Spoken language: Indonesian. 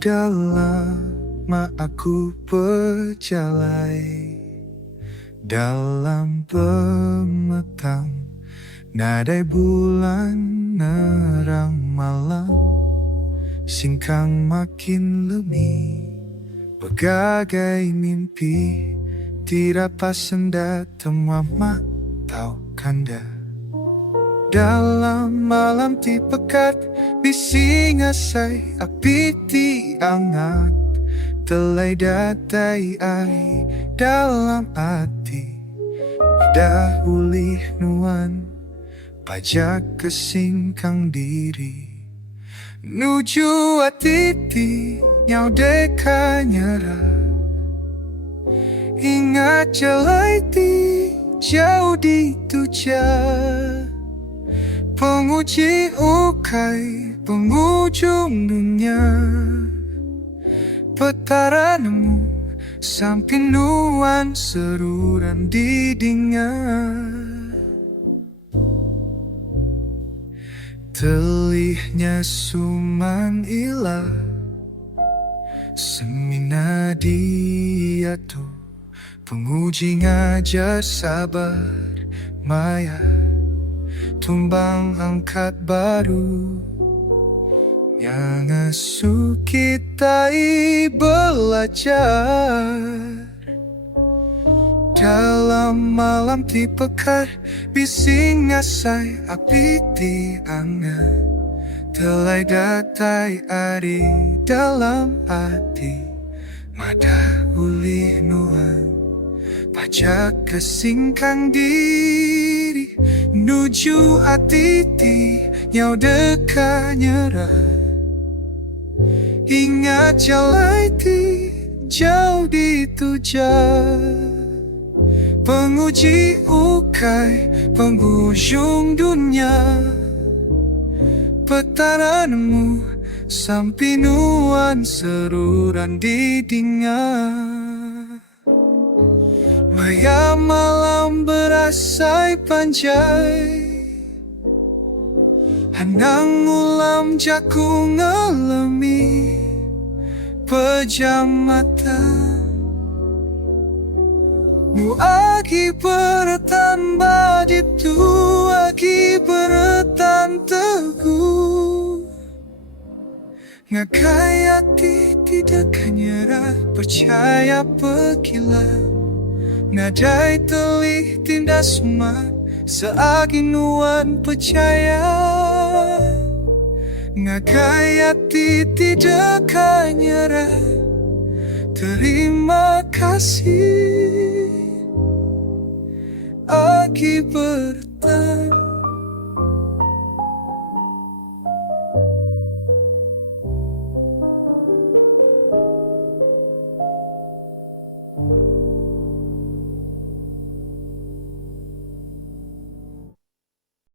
Sudah lama aku berjalan dalam pemetang, nadai bulan nerang malam, singkang makin lemi, berbagai mimpi tidak pasenda temua mak tau kanda. Dalam malam ti pekat, bising asai api ti angat, telai datai ai dalam hati. Dah ulih nuan pajak kesingkang diri, nuju hati ti nyau deka nyerah. Ingat jelai ti jauh di tuja, penguji ukai penghujung dunia. Petaranmu sampai nuan seruran didengar, telihnya suman ilah semina dia tu, penguji ngajar sabar maya, tumbang angkat baru yang asuh kita belajar. Dalam malam ti pekat, bising ngasai api ti angat, telai datai ari dalam hati. Mada ulih nuan pajak kesingkang diri, nuju hati ti nyau deka nyerah. Ingat jalai ti jauh di tuja, penguji ukai penghujung dunia. Petaranmu sampai nuan seruran didengar. Maya malam berasai panjai, hanang ulam jaku ngelemi pejam mata. Mu agi bertambah itu, agi bertan teguh. Ngakai hati tidak nyerah, percaya pekilat. Nadai telih tindak semak, seagi nuan percaya. Ngakai hati tidak nyerah, terima kasih. Agi bertambah